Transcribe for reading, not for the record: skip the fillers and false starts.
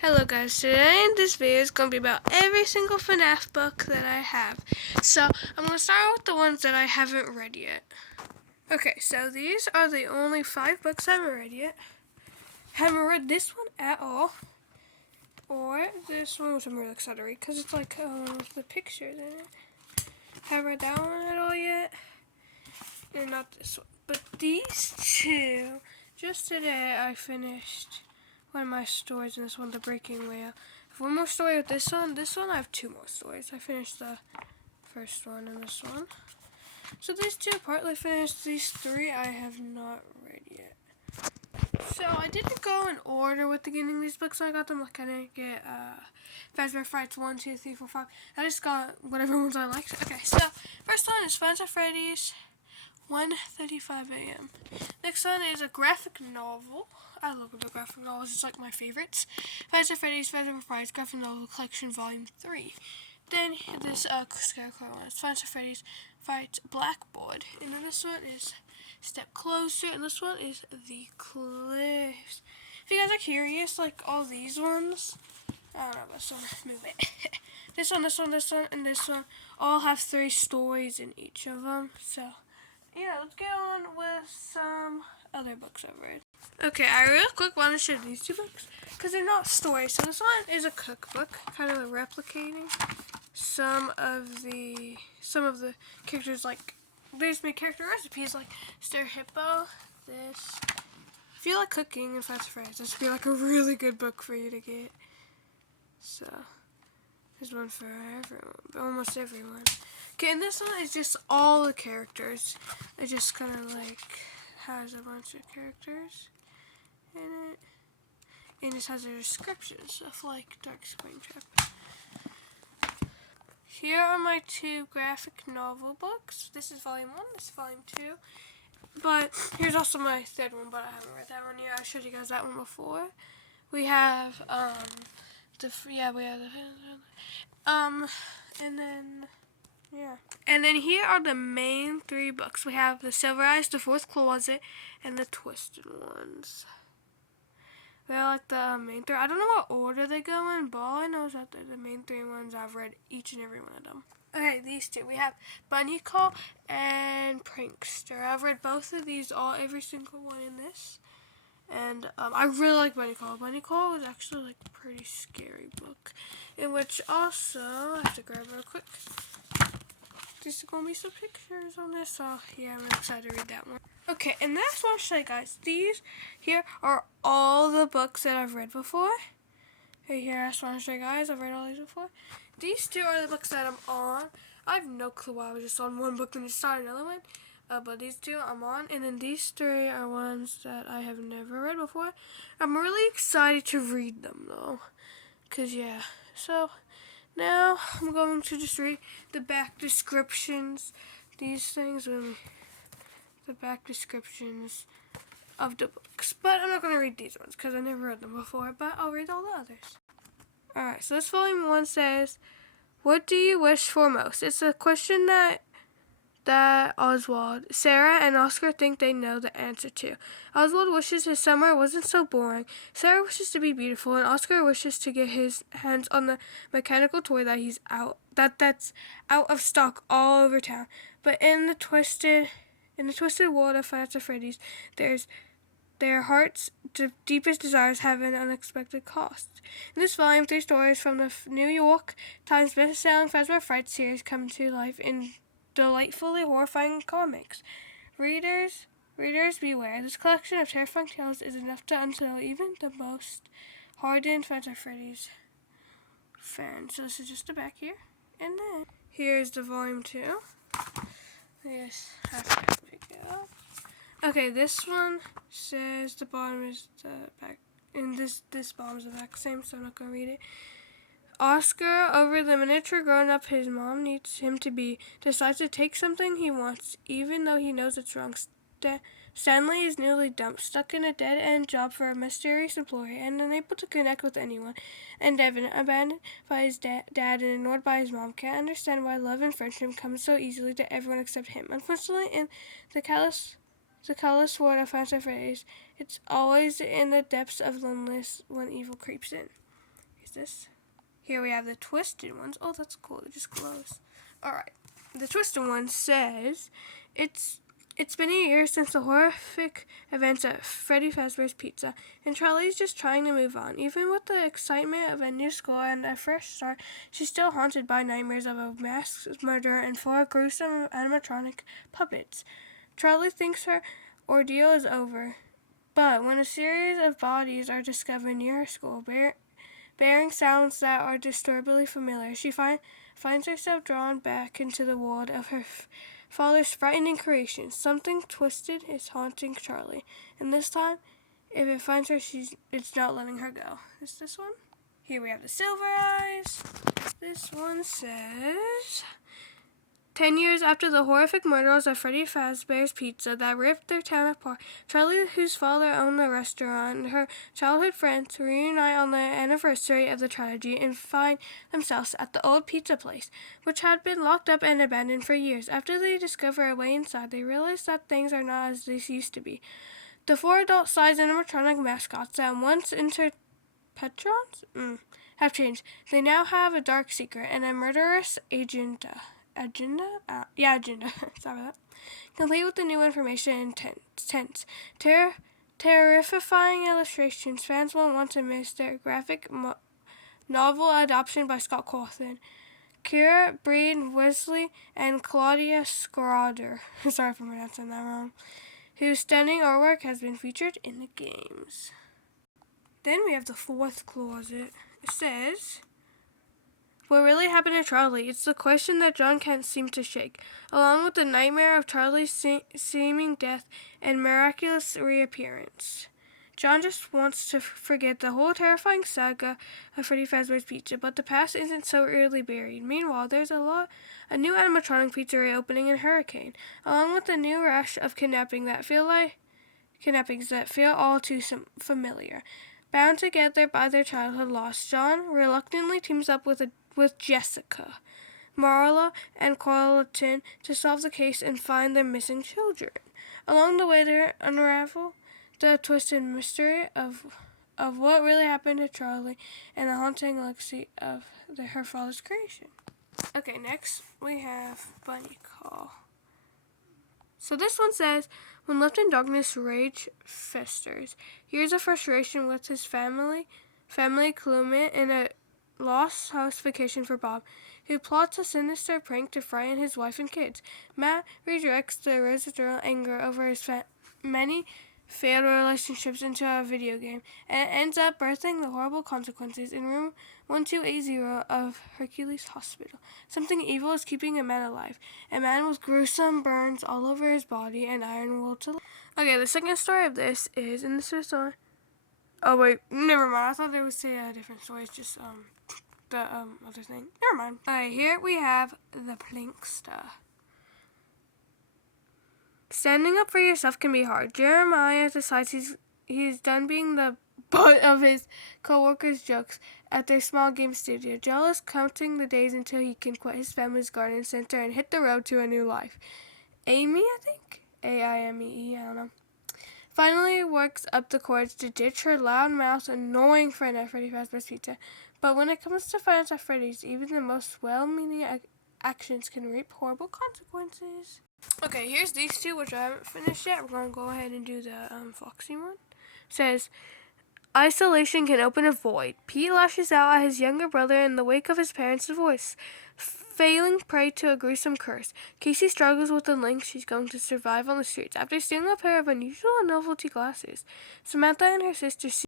Hello guys, today in this video is going to be about every single Fnaf book that I have. So I'm going to start with the ones that I haven't read yet. Okay, so these are the only 5 books I haven't read yet. Haven't read this one at all. Or this one, which I'm really excited to read because it's like the pictures in it. Haven't read that one at all yet. And not this one. But these two, just today I finished one of my stories, and this one, The Breaking Whale. I have one more story with this one. This one, I have 2 more stories. I finished the first one and this one. So these 2 partly finished. These 3 I have not read yet. So I didn't go in order with getting these books. I got them like I didn't get Fazbear Frights 1, 2, 3, 4, 5. I just got whatever ones I liked. Okay, so first one is Fazbear Freddy's 1:35 a.m. Next one is a graphic novel. I love the graphic novels. It's like my favorites. Fazbear Freddy's Fazbear Frights Graphic Novel Collection Volume 3. Then this Scarecrow one is Fazbear Freddy's Fights Blackboard. And then this one is Step Closer. And this one is The Cliffs. If you guys are curious, like all these ones, I don't know, this one, move it. This one, and this one all have 3 stories in each of them. So yeah, let's get on with some other books I've read. Okay, I real quick want to show these 2 books because they're not stories. So this one is a cookbook, kind of replicating some of the characters. Like there's my character recipes, like stir hippo. This, if you like cooking and fast fries, this would be like a really good book for you to get. So there's one for everyone, almost everyone. Okay, and this one is just all the characters. It just kind of like has a bunch of characters in it. And just has their descriptions of like Dark Spring Trip. Here are my 2 graphic novel books. This is volume 1, this is volume 2. But here's also my 3rd one, but I haven't read that one yet. I showed you guys that one before. We have and then here are the main 3 books. We have The Silver Eyes, The Fourth Closet, and The Twisted Ones. They're like the main 3. I don't know what order they go in, but all I know is that they're the main 3 ones. I've read each and every one of them. Okay, these 2. We have Bunny Call and Prankster. I've read both of these, every single one in this. And I really like Bunny Call. Bunny Call was actually like a pretty scary book, in which also, I have to grab real quick. There's going to be some pictures on this, so yeah, I'm excited to read that one. Okay, and that's what I'll show you guys. These here are all the books that I've read before. Hey, here, that's what I'll show you guys. I've read all these before. These 2 are the books that I'm on. I have no clue why I was just on one book and just started another one. But these 2 I'm on, and then these 3 are ones that I have never read before. I'm really excited to read them though, cause yeah. So now I'm going to just read the back descriptions. These things, the back descriptions of the books. But I'm not going to read these ones because I never read them before. But I'll read all the others. All right. So this volume 1 says, "What do you wish for most?" It's a question that Oswald, Sarah, and Oscar think they know the answer to. Oswald wishes his summer wasn't so boring. Sarah wishes to be beautiful, and Oscar wishes to get his hands on the mechanical toy that's out of stock all over town. But in the twisted world of Five Nights at Freddy's, their heart's deepest desires have an unexpected cost. In this volume, 3 stories from the New York Times best-selling Fazbear Frights series come to life in delightfully horrifying comics. Readers beware. This collection of terrifying tales is enough to unsettle even the most hardened Fazbear Freddy's fans. So this is just the back here. And then here's the volume 2. Yes, have to pick it up. Okay, this one says the bottom is the back. And this bottom is the back same, so I'm not going to read it. Oscar, over the miniature grown-up his mom needs him to be, decides to take something he wants, even though he knows it's wrong. Stanley is newly dumped, stuck in a dead-end job for a mysterious employee, and unable to connect with anyone. And Devin, abandoned by his dad and ignored by his mom, can't understand why love and friendship come so easily to everyone except him. Unfortunately, in the callous world of Fast and Freddy's, it's always in the depths of loneliness when evil creeps in. is this? Here we have the twisted ones. Oh, that's cool. It just glows. Alright. The twisted one says, It's been a year since the horrific events at Freddy Fazbear's Pizza, and Charlie's just trying to move on. Even with the excitement of a new school and a fresh start, she's still haunted by nightmares of a mass murder and 4 gruesome animatronic puppets. Charlie thinks her ordeal is over, but when a series of bodies are discovered near her school, bearing sounds that are disturbingly familiar, she finds herself drawn back into the world of her father's frightening creation. Something twisted is haunting Charlie, and this time, if it finds her, it's not letting her go. Is this one? Here we have the silver eyes. This one says, 10 years after the horrific murders of Freddy Fazbear's Pizza that ripped their town apart, Charlie, whose father owned the restaurant, and her childhood friends reunite on the anniversary of the tragedy and find themselves at the old pizza place, which had been locked up and abandoned for years. After they discover a way inside, they realize that things are not as they used to be. The 4 adult-sized animatronic mascots that once entered patrons have changed. They now have a dark secret and a murderous agenda. Agenda. Sorry about that. Complete with the new information and tense. Terrifying illustrations. Fans won't want to miss their graphic novel adaptation by Scott Cawthon, Kira Breen Wesley, and Claudia Schrader. Sorry if I'm pronouncing that wrong. Whose stunning artwork has been featured in the games. Then we have the 4th closet. It says, what really happened to Charlie? It's the question that John can't seem to shake, along with the nightmare of Charlie's seeming death and miraculous reappearance. John just wants to forget the whole terrifying saga of Freddy Fazbear's Pizza, but the past isn't so eerily buried. Meanwhile, there's a new animatronic pizzeria opening in Hurricane, along with a new rush of kidnappings that feel all too familiar. Bound together by their childhood loss, John reluctantly teams up with Jessica, Marla, and Carlton to solve the case and find their missing children. Along the way, they unravel the twisted mystery of what really happened to Charlie and the haunting legacy of her father's creation. Okay, next we have Bunny Call. So this one says, when left in darkness, rage festers. Years of frustration with his family culminate in a lost house vacation for Bob, who plots a sinister prank to frighten his wife and kids. Matt redirects the residual anger over his many failed relationships into a video game, and it ends up birthing the horrible consequences in room 1280 of Hercules Hospital. Something evil is keeping a man alive. A man with gruesome burns all over his body and iron will to live. Okay, the second story of this is, in this story... Oh, wait, never mind. I thought they would say a different story. It's just, the, other thing. Never mind. Alright, here we have the Plinkster. Standing up for yourself can be hard. Jeremiah decides he's done being the butt of his co-workers' jokes at their small game studio, jealous, counting the days until he can quit his family's garden center and hit the road to a new life. Amy, I think? A-I-M-E-E, I don't know. Finally works up the courage to ditch her loud-mouthed, annoying friend at Freddy Fazbear's Pizza. But when it comes to finance at Freddy's, even the most well-meaning actions can reap horrible consequences. Okay, here's these two, which I haven't finished yet. We're going to go ahead and do the Foxy one. It says, isolation can open a void. Pete lashes out at his younger brother in the wake of his parents' divorce, failing prey to a gruesome curse. Casey struggles with the length she's going to survive on the streets after stealing a pair of unusual novelty glasses. Samantha and her sister